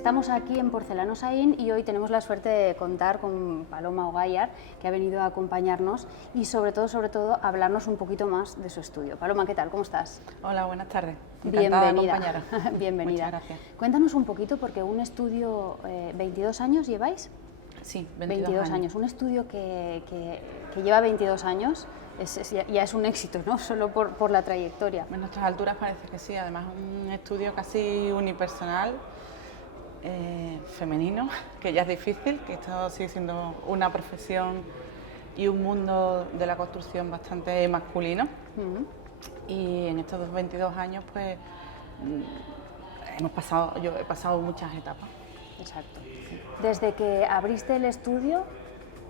Estamos aquí en Porcelanos Aín y hoy tenemos la suerte de contar con Paloma Ogayar, que ha venido a acompañarnos y sobre todo, hablarnos un poquito más de su estudio. Paloma, ¿qué tal? ¿Cómo estás? Hola, buenas tardes. Encantada de acompañaros. Bienvenida. Muchas gracias. Cuéntanos un poquito, porque un estudio, 22 años lleváis. Sí, 22 años. Un estudio que lleva 22 años ya es un éxito, ¿no? Solo por la trayectoria. A nuestras alturas parece que sí, además un estudio casi unipersonal, femenino, que ya es difícil, que esto sigue siendo una profesión y un mundo de la construcción bastante masculino. Y en estos 22 años pues yo he pasado muchas etapas. Exacto. Desde que abriste el estudio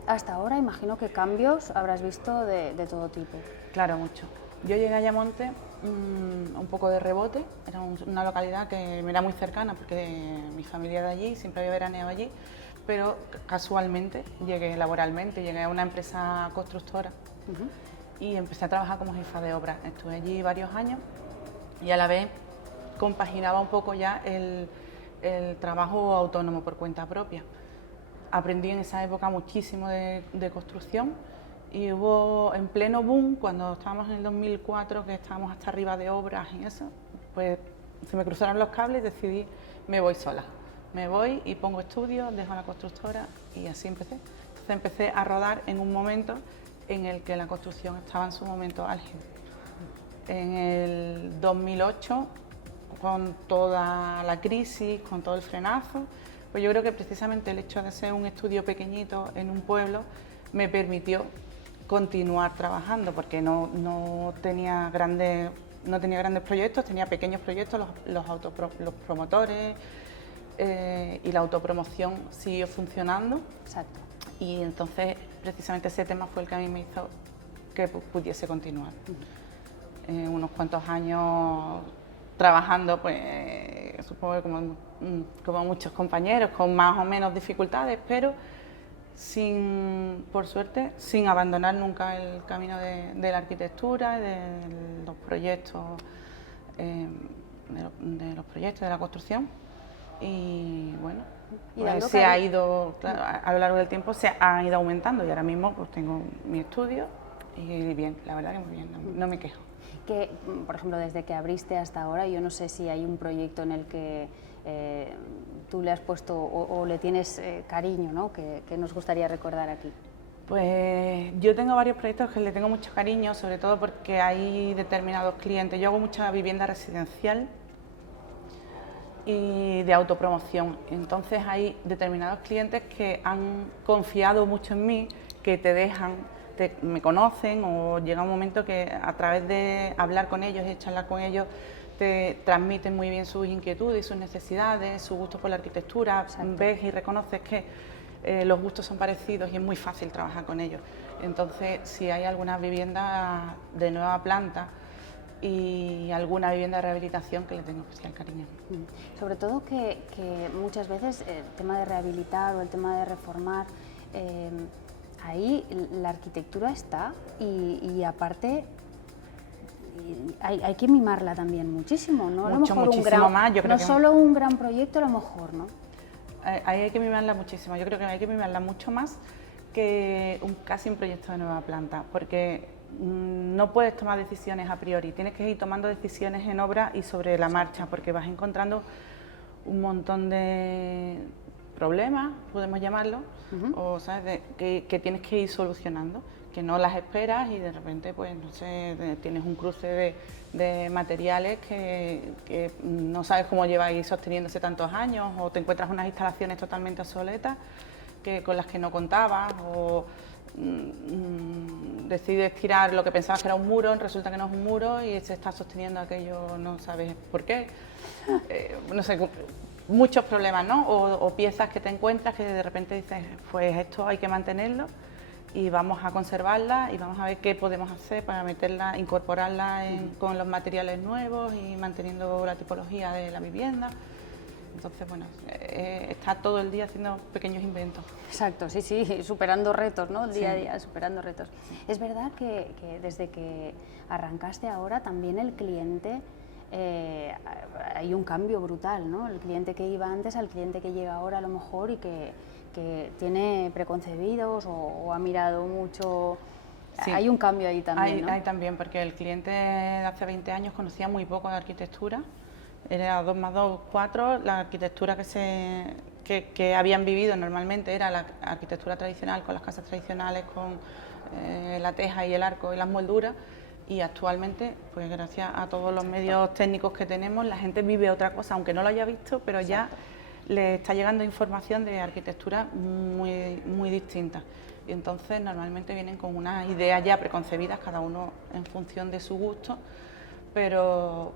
hasta ahora, imagino que cambios habrás visto de todo tipo. Claro, mucho. Yo llegué a Ayamonte un poco de rebote, era una localidad que me era muy cercana porque mi familia de allí, siempre había veraneado allí, pero casualmente llegué a una empresa constructora y empecé a trabajar como jefa de obra. Estuve allí varios años y a la vez compaginaba un poco ya el trabajo autónomo por cuenta propia. Aprendí en esa época muchísimo de construcción y hubo en pleno boom, cuando estábamos en el 2004, que estábamos hasta arriba de obras y eso, pues se me cruzaron los cables y decidí, me voy sola. Me voy y pongo estudios, dejo la constructora y así empecé. Entonces empecé a rodar en un momento en el que la construcción estaba en su momento álgido. En el 2008, con toda la crisis, con todo el frenazo, pues yo creo que precisamente el hecho de ser un estudio pequeñito en un pueblo me permitió continuar trabajando, porque no tenía grandes proyectos, tenía pequeños proyectos, los promotores y la autopromoción siguió funcionando. Exacto. Y entonces precisamente ese tema fue el que a mí me hizo que pudiese continuar. Unos cuantos años trabajando, pues supongo que como muchos compañeros, con más o menos dificultades, pero sin, por suerte, sin abandonar nunca el camino de la arquitectura, de los proyectos, de la construcción. Y bueno, pues se ha ido, claro, a lo largo del tiempo se ha ido aumentando y ahora mismo pues tengo mi estudio y bien, la verdad que muy bien, no me quejo. Que, por ejemplo, desde que abriste hasta ahora, yo no sé si hay un proyecto en el que tú le has puesto o le tienes cariño, ¿no? que nos gustaría recordar aquí. Pues yo tengo varios proyectos que le tengo mucho cariño, sobre todo porque hay determinados clientes. Yo hago mucha vivienda residencial y de autopromoción. Entonces hay determinados clientes que han confiado mucho en mí, que me conocen, o llega un momento que a través de hablar con ellos y charlar con ellos te transmiten muy bien sus inquietudes y sus necesidades, su gusto por la arquitectura. Exacto. Ves y reconoces que los gustos son parecidos y es muy fácil trabajar con ellos. Entonces, si hay alguna vivienda de nueva planta y alguna vivienda de rehabilitación, que le tengo especial cariño. Sobre todo que muchas veces el tema de rehabilitar o el tema de reformar, ahí la arquitectura está y aparte hay que mimarla también muchísimo, ¿no? Muchísimo más. Yo creo que solo un gran proyecto, a lo mejor, ¿no? Ahí hay que mimarla muchísimo. Yo creo que hay que mimarla mucho más que casi un proyecto de nueva planta, porque no puedes tomar decisiones a priori, tienes que ir tomando decisiones en obra y sobre la marcha, porque vas encontrando un montón de problemas, podemos llamarlo, o ¿sabes? Que tienes que ir solucionando, que no las esperas y de repente, pues no sé, tienes un cruce de materiales que no sabes cómo lleváis sosteniéndose tantos años, o te encuentras unas instalaciones totalmente obsoletas con las que no contabas, o decides tirar lo que pensabas que era un muro, resulta que no es un muro y se está sosteniendo aquello, no sabes por qué. No sé, muchos problemas, ¿no? O piezas que te encuentras que de repente dices, pues esto hay que mantenerlo y vamos a conservarla y vamos a ver qué podemos hacer para meterla, incorporarla con los materiales nuevos y manteniendo la tipología de la vivienda. Entonces, bueno, está todo el día haciendo pequeños inventos. Exacto, sí, sí, superando retos, ¿no? Día a día, superando retos. Es verdad que desde que arrancaste ahora, también el cliente hay un cambio brutal, ¿no? El cliente que iba antes al cliente que llega ahora a lo mejor y que tiene preconcebidos o ha mirado mucho. Sí. Hay un cambio ahí también, ¿no? Hay también, porque el cliente de hace 20 años conocía muy poco de arquitectura, era 2 más 2, 4, la arquitectura que habían vivido normalmente era la arquitectura tradicional, con las casas tradicionales, con la teja y el arco y las molduras, y actualmente, pues gracias a todos los medios técnicos que tenemos, la gente vive otra cosa, aunque no lo haya visto, pero ya le está llegando información de arquitectura muy distinta. Y entonces normalmente vienen con unas ideas ya preconcebidas, cada uno en función de su gusto, pero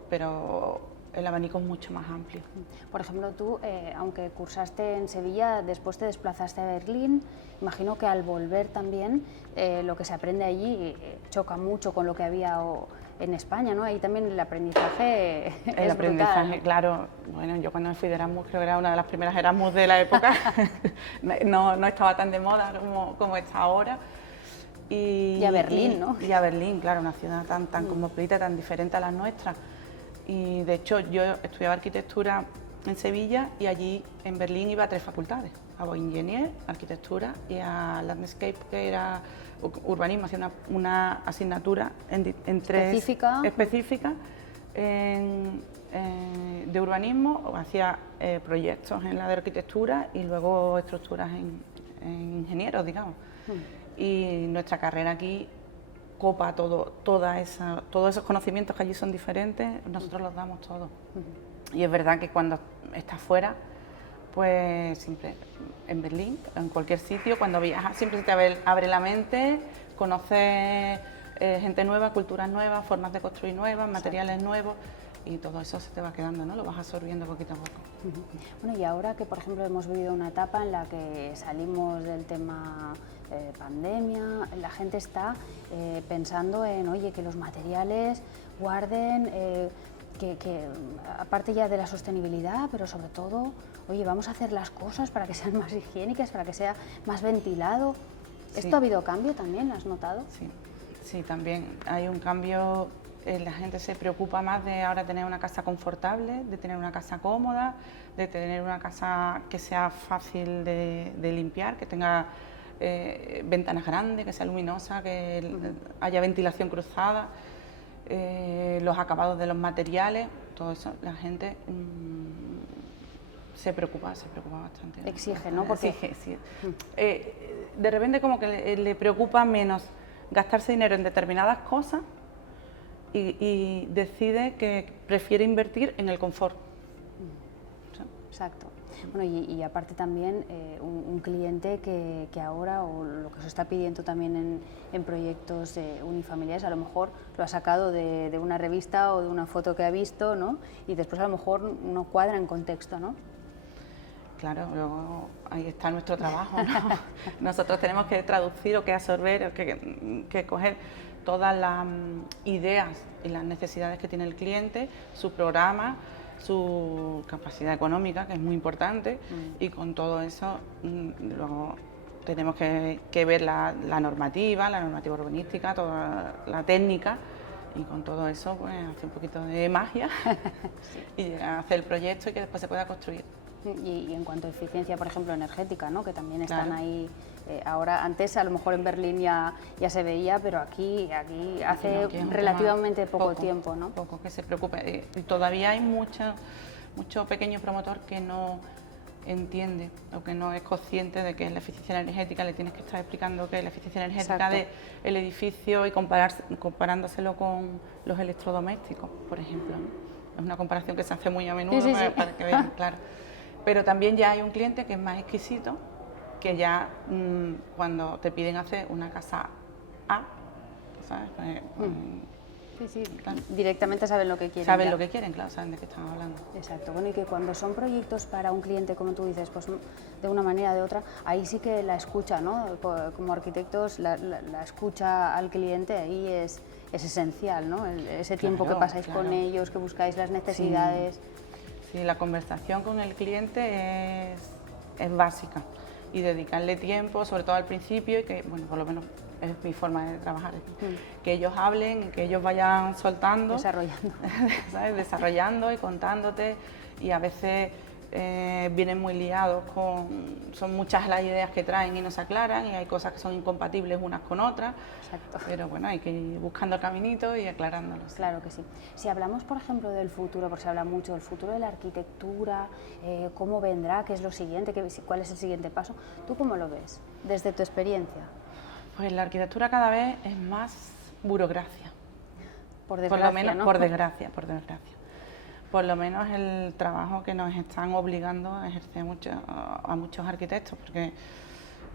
el abanico es mucho más amplio. Por ejemplo, tú, aunque cursaste en Sevilla, después te desplazaste a Berlín, imagino que al volver también lo que se aprende allí choca mucho con lo que había en España, ¿no? Ahí también el aprendizaje es brutal, ¿no? Claro. Bueno, yo cuando me fui de Erasmus, creo que era una de las primeras Erasmus de la época, no estaba tan de moda como está ahora. Y a Berlín, ¿no? Y a Berlín, claro, una ciudad tan cosmopolita, tan diferente a las nuestras. Y de hecho yo estudiaba arquitectura en Sevilla y allí en Berlín iba a 3 facultades, a Bauingenieur, arquitectura, y a Landscape, que era urbanismo, hacía una asignatura en 3 específica de urbanismo, hacía proyectos en la de arquitectura y luego estructuras en ingenieros, digamos. Y nuestra carrera aquí copa todos esos conocimientos que allí son diferentes, nosotros los damos todos. Y es verdad que cuando estás fuera, pues siempre en Berlín, en cualquier sitio, cuando viajas siempre se te abre la mente, conoces gente nueva, culturas nuevas, formas de construir nuevas, materiales nuevos, y todo eso se te va quedando, ¿no? Lo vas absorbiendo poquito a poco. Bueno, y ahora que por ejemplo hemos vivido una etapa en la que salimos del tema pandemia, la gente está pensando en, oye, que los materiales guarden, que aparte ya de la sostenibilidad, pero sobre todo, oye, vamos a hacer las cosas para que sean más higiénicas, para que sea más ventilado. Sí. ¿Esto ha habido cambio también? ¿Has notado? Sí, también hay un cambio. La gente se preocupa más de ahora tener una casa confortable, de tener una casa cómoda, de tener una casa que sea fácil de limpiar, que tenga ventanas grandes, que sea luminosa, que haya ventilación cruzada, los acabados de los materiales, todo eso, la gente se preocupa bastante, ¿no? Exige, ¿no? Porque exige, sí. De repente como que le preocupa menos gastarse dinero en determinadas cosas y decide que prefiere invertir en el confort. Exacto. Bueno, y aparte también un cliente que ahora, o lo que se está pidiendo también en proyectos unifamiliares, a lo mejor lo ha sacado de una revista o de una foto que ha visto, ¿no? Y después a lo mejor no cuadra en contexto, ¿no? Claro, luego ahí está nuestro trabajo, ¿no? Nosotros tenemos que traducir o que absorber, o que coger todas las ideas y las necesidades que tiene el cliente, su programa, su capacidad económica, que es muy importante, y con todo eso luego tenemos que ver la normativa urbanística, toda la técnica, y con todo eso pues hacer un poquito de magia y llegar a hacer el proyecto y que después se pueda construir. Y en cuanto a eficiencia, por ejemplo, energética, ¿no? Que también están Claro. ahí. Ahora, antes a lo mejor en Berlín ya se veía, pero aquí hace Aquí es un relativamente tema poco tiempo, ¿no? Poco que se preocupe. Y todavía hay mucho pequeño promotor que no entiende o que no es consciente de que es la eficiencia energética. Le tienes que estar explicando que es la eficiencia energética del edificio y comparándoselo con los electrodomésticos, por ejemplo, ¿no? Es una comparación que se hace muy a menudo para que vean, claro. Pero también ya hay un cliente que es más exquisito, que ya cuando te piden hacer una casa A, ¿sabes? Sí, claro. Directamente saben lo que quieren. Saben ya. lo que quieren, claro, saben de qué están hablando. Exacto. Bueno, y que cuando son proyectos para un cliente, como tú dices, pues de una manera o de otra, ahí sí que la escucha, ¿no? Como arquitectos, la escucha al cliente ahí es esencial, ¿no? Ese tiempo que pasáis con ellos, que buscáis las necesidades. Sí, la conversación con el cliente es básica, y dedicarle tiempo, sobre todo al principio, y que, bueno, por lo menos es mi forma de trabajar, que ellos hablen, que ellos vayan soltando, desarrollando, ¿sabes? Desarrollando y contándote, y a veces vienen muy liados son muchas las ideas que traen y no se aclaran, y hay cosas que son incompatibles unas con otras. Exacto. Pero bueno, hay que ir buscando el caminito y aclarándolos. Claro que sí. Si hablamos, por ejemplo, del futuro, porque se habla mucho del futuro de la arquitectura, cómo vendrá, qué es lo siguiente, cuál es el siguiente paso, ¿tú cómo lo ves desde tu experiencia? Pues la arquitectura cada vez es más burocracia. Por desgracia, por lo menos, ¿no? por desgracia. Por lo menos el trabajo que nos están obligando a ejercer a muchos arquitectos, porque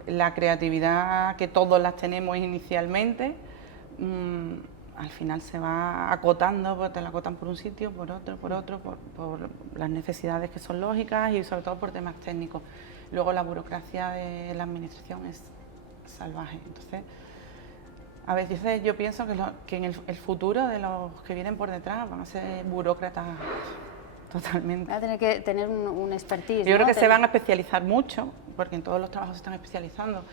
la creatividad que todos las tenemos inicialmente, al final se va acotando, pues te la acotan por un sitio, por otro, por las necesidades que son lógicas y sobre todo por temas técnicos. Luego la burocracia de la administración es salvaje. Entonces, a veces yo pienso que en el futuro de los que vienen por detrás van a ser burócratas totalmente. Va a tener que tener un expertise. Yo ¿no? creo que se van a especializar mucho, porque en todos los trabajos se están especializando,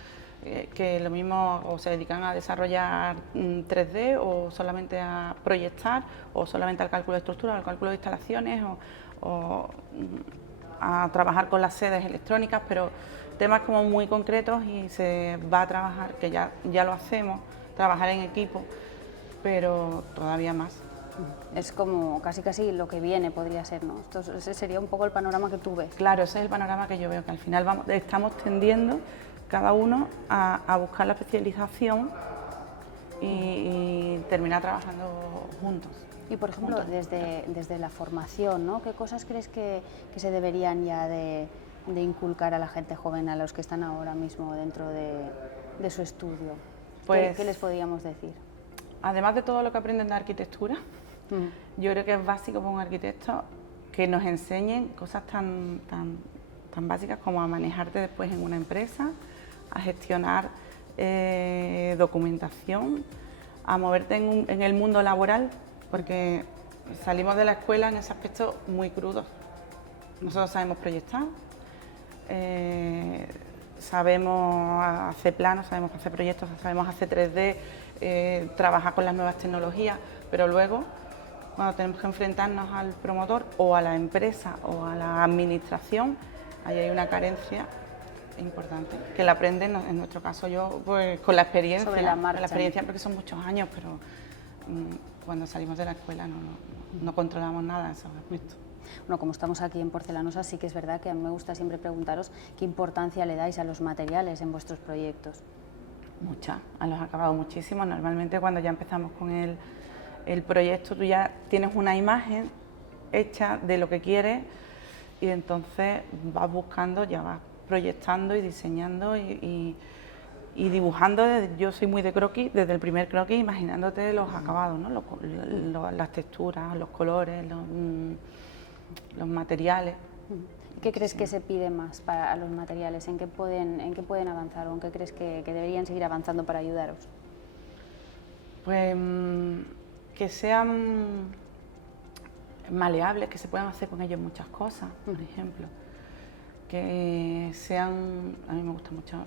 que lo mismo o se dedican a desarrollar 3D o solamente a proyectar, o solamente al cálculo de estructura, al cálculo de instalaciones, o a trabajar con las sedes electrónicas, pero temas como muy concretos, y se va a trabajar, que ya lo hacemos, trabajar en equipo, pero todavía más. Es como casi lo que viene podría ser, ¿no? Ese sería un poco el panorama que tú ves. Claro, ese es el panorama que yo veo, que al final estamos tendiendo cada uno a buscar la especialización y terminar trabajando juntos. Y por ejemplo, desde la formación, ¿no? ¿Qué cosas crees que se deberían ya de inculcar a la gente joven, a los que están ahora mismo dentro de su estudio? Pues, ¿Qué les podríamos decir? Además de todo lo que aprenden de arquitectura, yo creo que es básico para un arquitecto que nos enseñen cosas tan básicas como a manejarte después en una empresa, a gestionar documentación, a moverte en el mundo laboral, porque salimos de la escuela en ese aspecto muy crudos. Nosotros sabemos proyectar, sabemos hacer planos, sabemos hacer proyectos, sabemos hacer 3D, trabajar con las nuevas tecnologías, pero luego, cuando tenemos que enfrentarnos al promotor o a la empresa o a la administración, ahí hay una carencia importante, que la aprenden, en nuestro caso yo, pues con la experiencia. Sobre la marcha. La experiencia, porque son muchos años, pero cuando salimos de la escuela no controlamos nada de esos aspectos. Bueno, como estamos aquí en Porcelanosa, sí que es verdad que a mí me gusta siempre preguntaros qué importancia le dais a los materiales en vuestros proyectos. Mucha, a los acabados muchísimo. Normalmente cuando ya empezamos con el proyecto, tú ya tienes una imagen hecha de lo que quieres, y entonces vas buscando, ya vas proyectando y diseñando y dibujando. Yo soy muy de croquis, desde el primer croquis, imaginándote los acabados, ¿no? Las texturas, los colores, los materiales. ¿Qué crees que se pide más para los materiales? ¿En qué pueden avanzar o en qué crees que deberían seguir avanzando para ayudaros? Pues que sean maleables, que se puedan hacer con ellos muchas cosas, por ejemplo. Que sean, a mí me gusta mucho,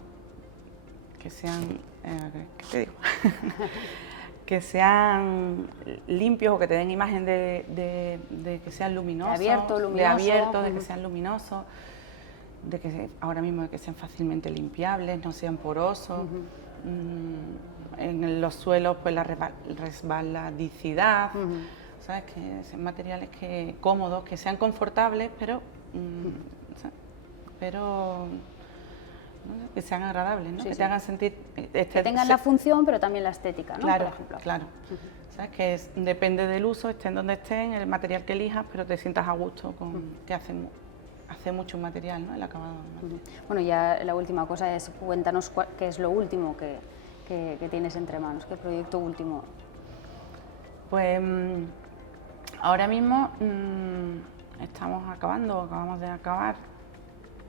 que sean, ¿qué te digo? Que sean limpios, o que te den imagen de que sean luminosos, de abierto, de que sean luminosos, de que ahora mismo de que sean fácilmente limpiables, no sean porosos. En los suelos, pues la resbaladicidad, ¿sabes? Que sean materiales cómodos, que sean confortables, pero que sean agradables, ¿no? Sí, que sí. te hagan sentir... que tengan la función, pero también la estética, ¿no? Claro, por ejemplo. claro. ¿Sabes? Que depende del uso, estén donde estén, el material que elijas, pero te sientas a gusto con que hace mucho material, ¿no? El acabado. Bueno, ya la última cosa es, cuéntanos qué es lo último que tienes entre manos, qué proyecto último. Pues ahora mismo acabamos de acabar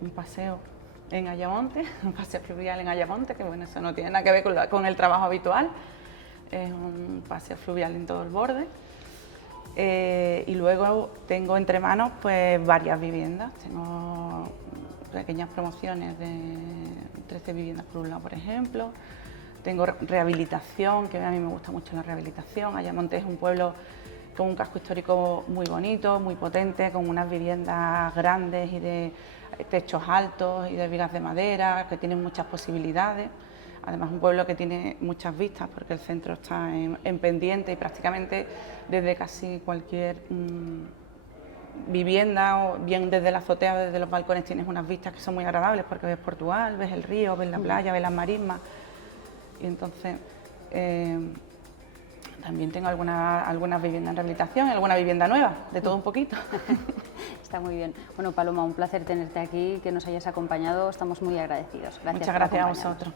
un paseo en Ayamonte, un paseo fluvial en Ayamonte, que bueno, eso no tiene nada que ver con el trabajo habitual, es un paseo fluvial en todo el borde. Y luego tengo entre manos pues varias viviendas, tengo pequeñas promociones de 13 viviendas por un lado, por ejemplo, Tengo rehabilitación, que a mí me gusta mucho la rehabilitación. Ayamonte es un pueblo con un casco histórico muy bonito, muy potente, con unas viviendas grandes y de techos altos y de vigas de madera, que tienen muchas posibilidades. Además, un pueblo que tiene muchas vistas porque el centro está en pendiente y prácticamente desde casi cualquier vivienda, o bien desde la azotea o desde los balcones, tienes unas vistas que son muy agradables porque ves Portugal, ves el río, ves la playa, ves las marismas. Y entonces también tengo algunas viviendas en rehabilitación y alguna vivienda nueva, de todo un poquito. Está muy bien. Bueno, Paloma, un placer tenerte aquí, que nos hayas acompañado, estamos muy agradecidos. Gracias. Muchas gracias a vosotros.